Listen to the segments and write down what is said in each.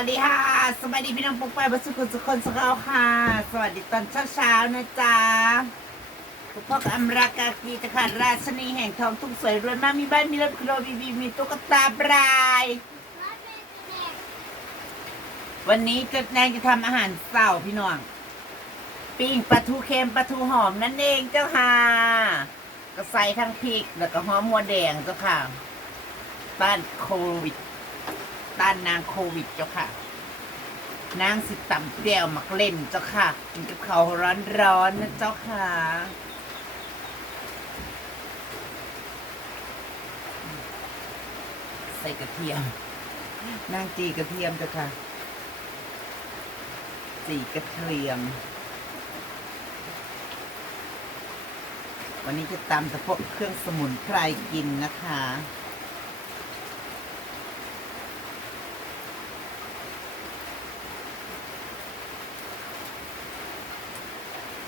วัสดีค่ะ สวัสดีพี่น้องปุ๊กไปบัสุกุสุกคนสกาวค่ะ สวัสดีตอนเช้าๆนะจ๊ะปุ๊กปอกอัมรากากีจะขาดราชนีแห่งทองทุ่งสวยรวยมากมีบ้านมีรถครบีบีมีตุ๊กตาบราย วันนี้จะแนงจะทำอาหารเสาร์พี่น้องปิ้งปลาทูเค็มปลาทูหอมนั่นเองเจ้าค่ะก็ใส่ทั้งพริกแล้วก็หอมหัวแดงเจ้าค่ะต้านโควิด ต้านนางโควิดเจ้าค่ะ นางสิต่ำเดียวมักเล่นเจ้าค่ะ กินกับเขาร้อนๆนะเจ้าค่ะใส่กระเทียม นางจีกระเทียมเจ้าค่ะสีกระเทียม วันนี้จะตำแต่พวกเครื่องสมุนไพรกินนะคะ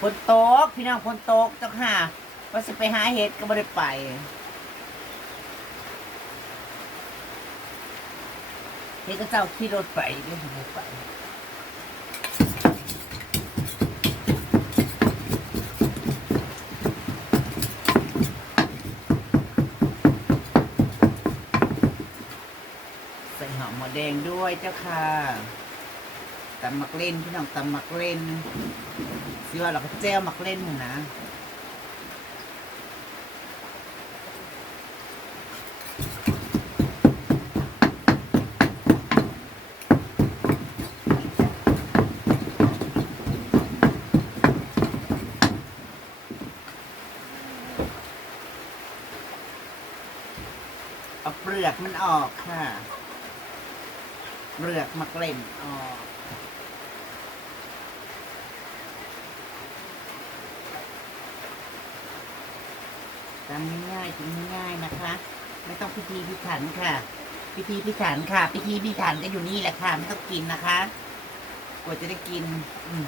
ฝนตกพี่น้องฝนตกเจ้าค่ะว่าจะไปหาเห็ดก็ไม่ได้ไปเห็ดก็เจ้าขี่รถไปไม่ได้ไปใส่หอมหัวแดงด้วยเจ้าค่ะ ตำมักเล่นพี่น้องตำมักเล่นสิว่าเราก็แจ้วมักเล่นหมู่นะเอาเปลือกมันออกค่ะเปลือกมักเล่นออก ทำง่ายๆกินง่ายๆนะคะ ไม่ต้องพิธีพิถันค่ะ พิธีพิถันค่ะ พิธีพิถันก็อยู่นี่แหละค่ะ ไม่ต้องกินนะคะ กว่าจะได้กิน อืม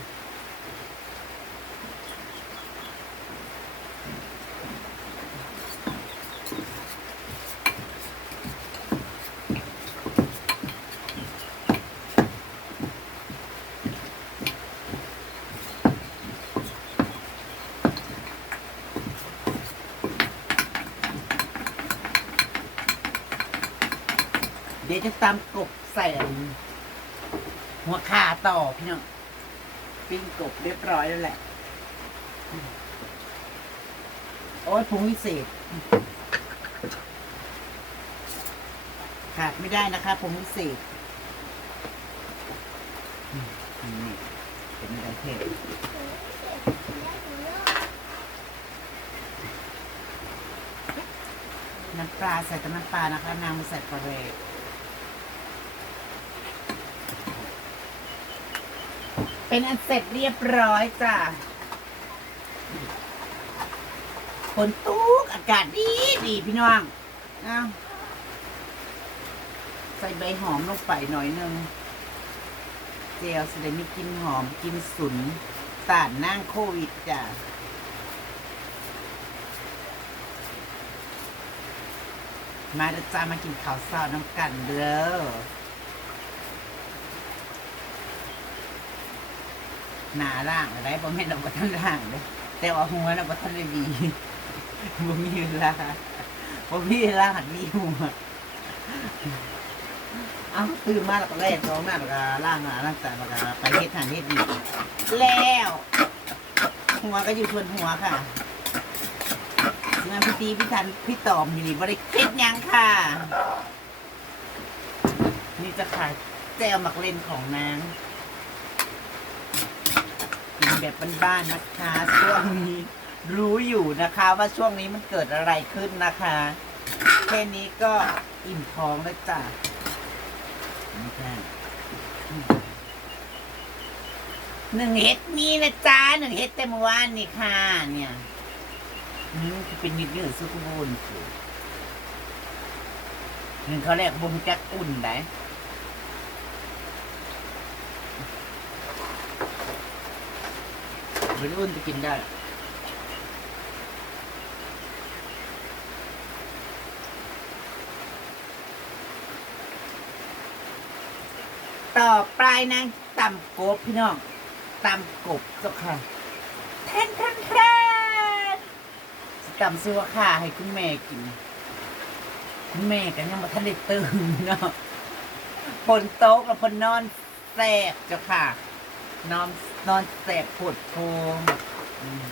จะตำกบใส่หัวขาต่อพี่น้องปิ้งกบเรียบร้อยแล้วแหละ โอ้ยพุงวิเศษ ขาดไม่ได้นะคะพุงวิเศษนี่เป็นอะไรเทศน้ำปลาใส่แต่น้ำปลานะคะนางใส่ปลาเร เป็นอันเสร็จเรียบร้อยจ้ะฝนตุกอากาศดีดีพี่น้องเอาใส่ใบหอมลงไปหน่อยหนึงเจลแสดงมีกลินหอมกลินสุนต้านนั่งโควิดจ้ะมาจ้ามากินข้าวเช้าน้ำกันเด้อ หนาล่างอะไรบ่แม่นเราบ่ทันล่างเด้อแต่ว่าหัวเราบ่ทันได้ดีบ่มีเวลาบ่มีเวลาหัดดีหัวเอาตื่นมาแล้วก็แล่นท้องหน้าแล้วก็ล่างหน้าล่างตาแล้วก็ไปเฮ็ดหันเฮ็ดนี่แล้วหัวก็อยู่ส่วนหัวค่ะงานพิธีพิธันพี่ตอมอยู่นี่บริเคิดยังค่ะ นี่จะขายแจวหมักเลนของนาง แบบบ้านๆนะคะช่วงนี้รู้อยู่นะคะว่าช่วงนี้มันเกิดอะไรขึ้นนะคะ แค่นี้ก็อิ่มท้องแล้วจ้ะหนึ่งเฮ็ดมีนะจ๊ะหนึ่งเฮ็ดแต่เมื่อวานนี่ค่ะเนี่ยอืมจะเป็นนิดเดียวสุขบุญหนึ่งเขาแรกบุญจักอุ่นไวัยรุ่นจะกินได้ต่อปลายนะต่ำกบพี่น้องต่ำกบเจ้าค่ะแทนแทนแทนต่ำซื้อว่ค่าให้คุณแม่กิน คุณแม่กันยังมาทันได้ตื่นเนาะบนโต๊ะกับคนนอนแสบเจ้าค่ะ นอน นอนแสบปวดโพงอืม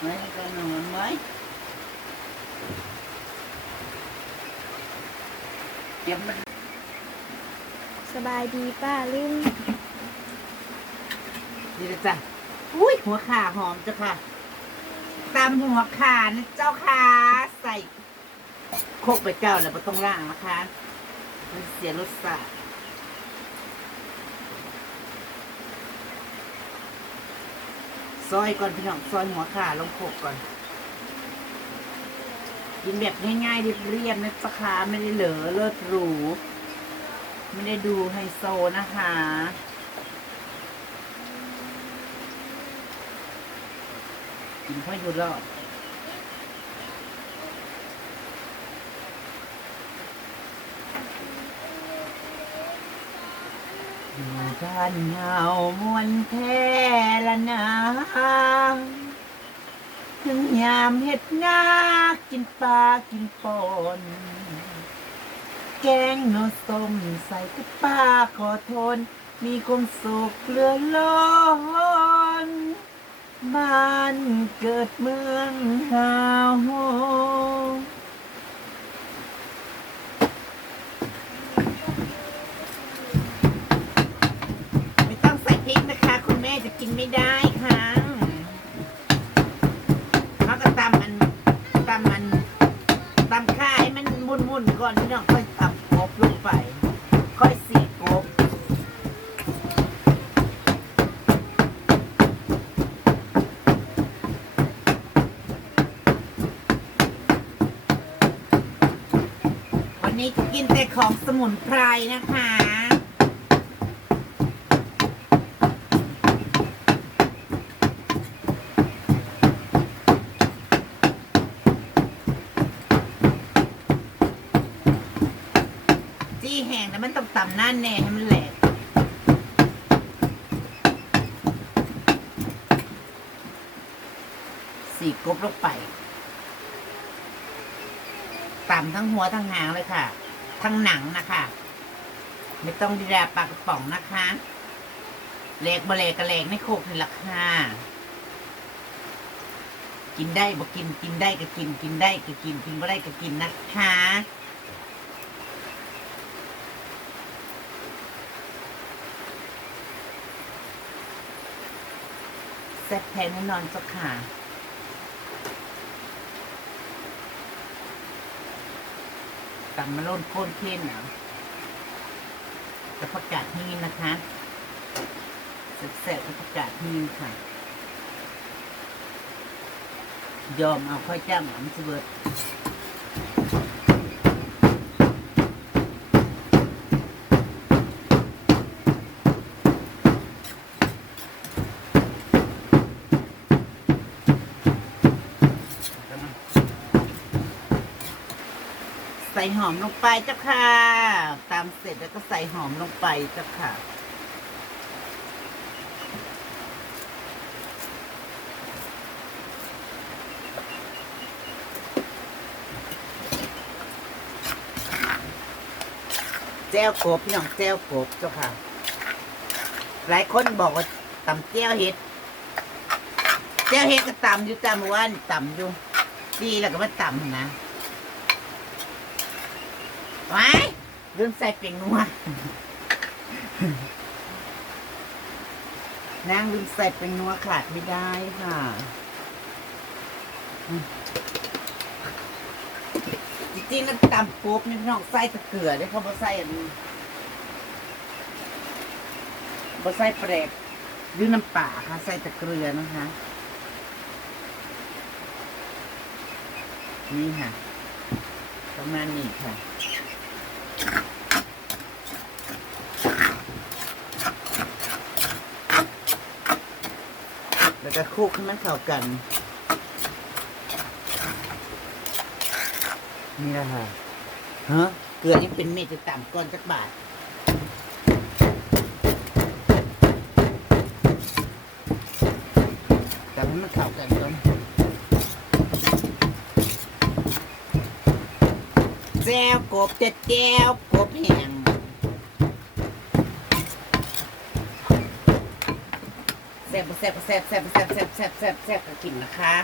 ไม่ก็นอนไหมเดี๋ยวมันสบายดีป้าลุงนี่นะจ๊ะอุ้ยหัวขาหอมเจ้าค่ะตามหัวขานะเจ้าค่ะใส่โคกไปเจ้าแล้วไม่ต้องล่างนะคะ มันเสียรสชาติซอยก่อนพี่น้องซอยหัวขาลงโคกก่อนกินแบบง่ายๆเรียบๆนะจ๊ะคะไม่ได้เหลือเลิศหรู ไม่ได้ดูไฮโซนะคะกินพ่ออยู่รอด อยู่บ้านเหงามวนแท้ละนาถึงยามเห็ดนากินปลากินปนแกงเนื้อส้มใส่กับปลาขอทน มีความสุขเลือล้นบ้านเกิดเมืองหาวไม่ต้องใส่พริกนะคะ คุณแม่จะ กินไม่ได้ค่ะเขาก็ตำมันตำมันตำข้าให้มันมุนๆก่อนพี่น้องค่อยตำกบลงไป ค่อยสีกบวันนี้จะกินแต่ของสมุนไพรนะคะ จี้แห้งนะมันต้องตำหน้าแน่ให้มันแหลกสีกบลงไปต่ำทั้งหัวทั้งหางเลยค่ะ ทั้งหนังนะคะ ไม่ต้องดีดาปากกระป๋องนะคะเล็กบะเล็กกระเล็กไม่โคกเลยละค่ะกินได้บ่กินกินได้ก็กินกินได้ก็กินกินบ่ได้ก็กินนะคะ ซ่บแท้แน่นอนเจ้าค่ะตำมะล่นโค่นเค้นเหรอกับผักกาดฮีนนะคะแซ่บๆจะประกาดฮีนค่ะ ยอมเอาค่อยจ้างหมันสเบิด ส่หอมลงไปเจ้าค่ะ ตามเสร็จแล้วก็ใส่หอมลงไปเจ้าค่ะ แจ้วกบพี่น้องแจ้วกบเจ้าค่ะ หลายคนบอกว่าตำแจ้วเห็ดแจ้วเห็ดก็ตำอยู่ตามอว่านตำอยู่ดีแล้วก็มาตำนะ ไว้ลืมใส่เปียงนัวนางลืมใส่เปียงนัวขาดไม่ได้ค่ะจริงๆแล้วตำกบนี่พี่น้องใส่ตะเกียได้เขาบ่ใส่อันนี้บ่ใส่แปลกหรือน้ำป่าค่ะ ใส่ตะเกียนะคะ นี่ค่ะ ประมาณนี้ค่ะ แล้วก็คลุกให้มันเข้ากัน นี่แหละค่ะฮะเกลือยังเป็นเม็ดจะต่ำก้อนจักบาทแต่ให้มันเข้ากันก่อนแจวกบจะแจวกบแห้งแซ่บแซ่บแซ่บแซ่บแซ่บแซ่บแซ่บแซ่บแซ่บก็กินนะคะ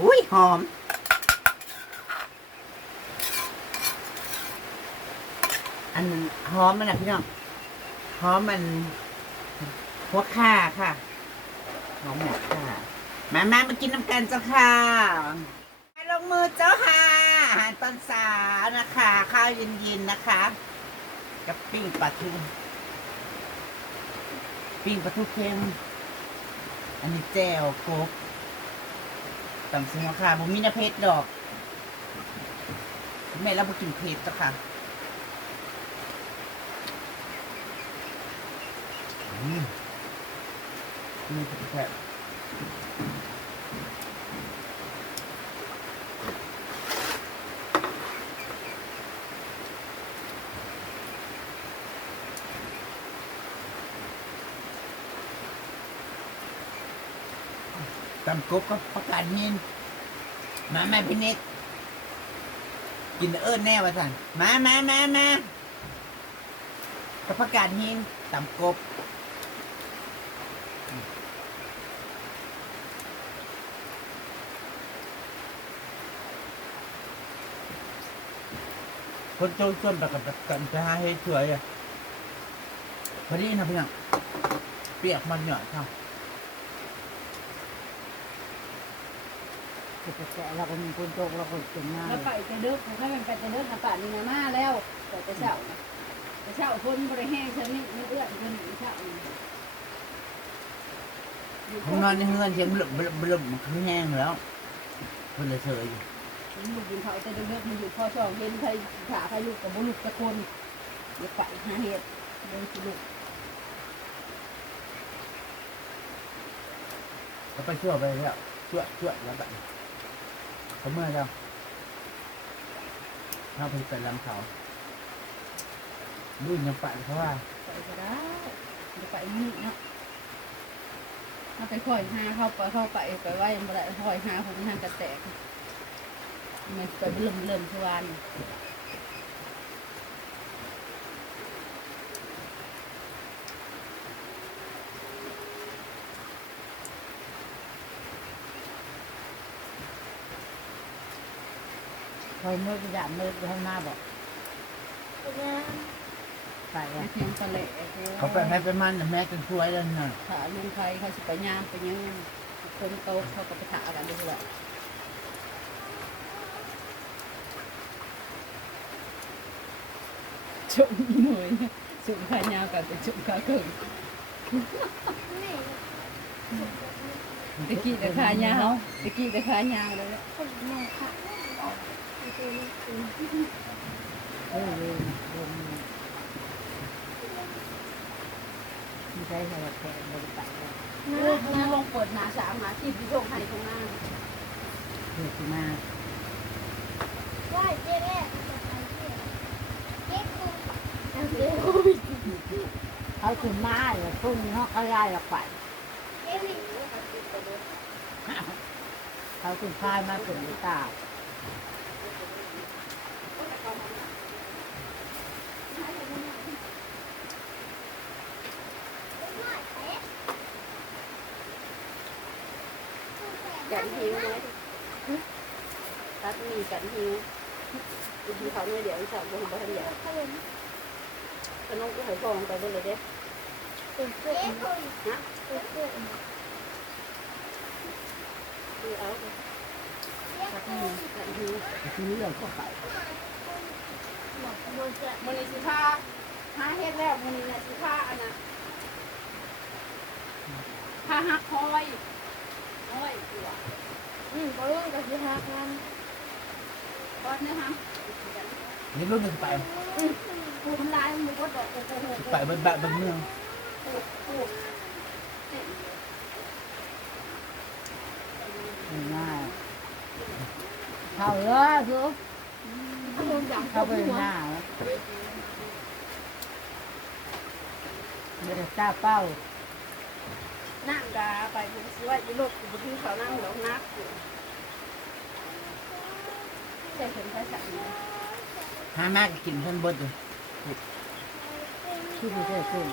อุ้ยหอมอันหอมมันนะพี่น้องหอมมันหัวข่าค่ะ อมหัวข่ามามามากินน้ำกันเจ้าค่ะมาลงมือเจ้าค่ะอาหารตอนสาวนะคะ ข้าวเย็นๆนะคะ กับปิ้งปลาทูปิ้งปลาทูเค็มอันนี้แจ่วกบต่ำสิงค่ะบุมีน้ำเพชรดอก แม่เราบ่กินเพชรจ้ะค่ะอืม นี่คือแค่ตำกบก็ประกาศยินมาแม่พี่นิดกินเอิญแน่วะท่านมามามามากับประกาศหินตำกบ คนโจรชวนไปกับกันจะหาให้สวยอะพอดีนะพี่น้องเปียกมันหน่อยครับจะแกะเราก็มีคนโจกเราก็เก่งมากแล้วไปจะเดึกถ้ามันไปจะเดึกหาป่านี่นะมาแล้วแต่จะเช้าน่ะจะเช้าคนบริแห้งฉันนี่ไม่เอื้อนคนอีเช้านี่อยู่ผมนอนในเฮือนเสียงบลึบลึบลึบมันคือแห้งแล้วคนละเฉยอยู่ ลูกยินเขาจะเดึกมันอยู่พอช่องเห็นใครขาใครลูกกับบุลูกตะคนเดี๋ยวไปหาเหตุเดินสิลูกแล้วไปชั่วไปแล้วชั่วชั่วแล้วแบบเขาเมื่อแล้วเข้าไปเป็นลำเขารุ่นยังปัดเขาว่าไปก็ได้เดี๋ยวไปนี่เนาะถ้าไปคอยหาเข้าไปเข้าไปไปไว้บ่ได้คอยหาผมทางกระแตก มันไปเริ่มเริ่มทุกวันคอยมือก็อยากมือไปข้างหน้าบอกงามไปไปอะเพียงตะเละเขาไปให้ไปมันน่ะแม่จนช่วยแล้วน่ะถ้าลุงใครเขาสิไปย่างไปยังคนโตเขาก็ไปถากันด้วยแหละ จุ่มหน่วยจุ่มขายาวกันแต่จุ่มขาเกินนี่ตะกี้แต่ขายาวตะกี้แต่ขายาวเลยแหละคนมองค่ะดูนี่คือเออเออเออมีใจสำหรับแขกบริการเลยลูกมันลงเปิดหนาสามหนาที่พี่โชคให้ตรงหน้าเพื่อที่มาว่าเจ๊แม่จะไปเที่ยวเจ๊กูเอาเจ๊ เขาถึงมาเลยพรุ่งนี้เขาเขาย้ายเราไปเจ๊วิ่งเขาถึงค่ายมาถึงตากันหิวเลยตัดมีกันหิวอีกเขาเนี่ยเดี๋ยวอีกสองคนบ่ทันเดี๋ยวเขาเห็นขนมก็หอยฟองไปเบิ่เลยเด้ เป็นเพื่อนนะเป็นเพื่อนคือเอาตัดมีกันหิวทีนี้เราก็ไปบอกมันจะมันนี่สิผ้าหาเฮ็ดแล้วมันนี่น่ะสิผ้าอันน่ะผ้าหักคอยคอยตัวอืมบอลลูนกับที่ฮักนั่นก้อนเนื้อหำนี่รุ่นหนึ่งไปกูทำลายมึงก็ดอกโอ้โหไปบนแบบบนเมือง ง่ายเข้าเลยทุกโดนอเข้าไปหน้าเดี๋ยวตาเป้านั่งกาไปกูสิว่าอีลูกกูบ่กินข้าวนั่งแล้วนักอยู่ใส่เข็มไฟสั่นหามากกินเพิ่นบดเลยที่ดูเจ้าตุ่ม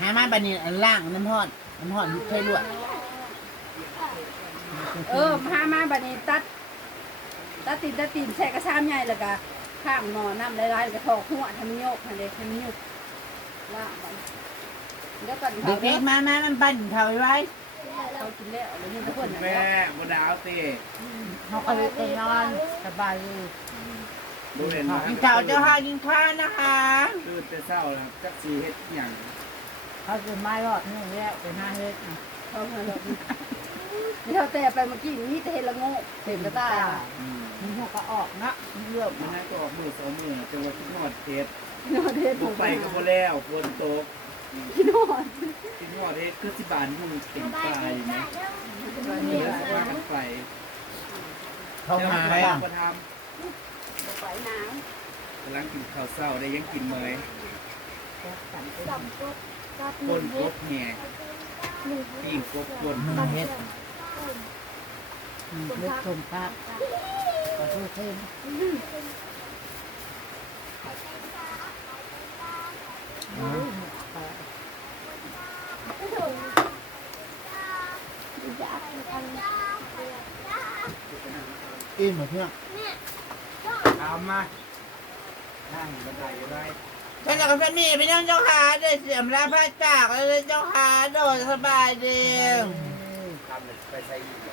หามาบันนี้อันล่างน้ำหอดน้ำหอดเคยลวกเออพามาบัดนี้ตัด ตัดตีนตัดตีนแช่กระชามใหญ่แล้วก็ข้ามหมอน้ำลายๆแล้วก็ถอกหัวทำโยกทำเด็กทำโยกล่างมันเดี๋ยวก่อนเด็กๆมามามันปั่นเท่าไว้เขากินแล้วแล้วนี่ทุกคนนะแม่บดาวตีเขาก็เลยไปนอนสบายอยู่ ดูเห็นไหมกินข้าวเจ้าค่ะกินข้าวนะคะตื่นแต่เศร้าแล้วจักสีเฮ็ดหยังเขาจะไม่รอดนี่แล้วไปห้าเฮ็ดเขามาแล้วนี่เขาแต่ไปเมื่อกี้นี่แต่เห็นละโง่เต็มกระตาอืมมีหัวก็ออกนะเลือกมันน่าก็ออกมือสองมือจังว่าคิดนอดเทสนอนเทศบุกไปก็บ่แล้วฝนตกพี่นอนคิดนอดเทสคือสิบานมึงเต็มตายนะนี่เดี๋ยวแหละสิว่ากันไปเขาหาไปบ้า งบ่ทไปน้ำกำลังกินข้าวเศร้าได้ยังกินเมยสัมกบกับหก้นึ่นงกเฮ็ดบแห่หนึ่งปิ้งกบก้นหนึ่งเฮ็ดเลือกชมภาพขอโทษเพิ่มอิ่มหมดเพื่อน เอามานั่งบันไดก็ได้ฉันกับแฟนมีไปนั่งเจ้าขาเดินเสียมแล้วพระจากแล้วเจ้าขาโดดสบายดีทำไปใส่อีก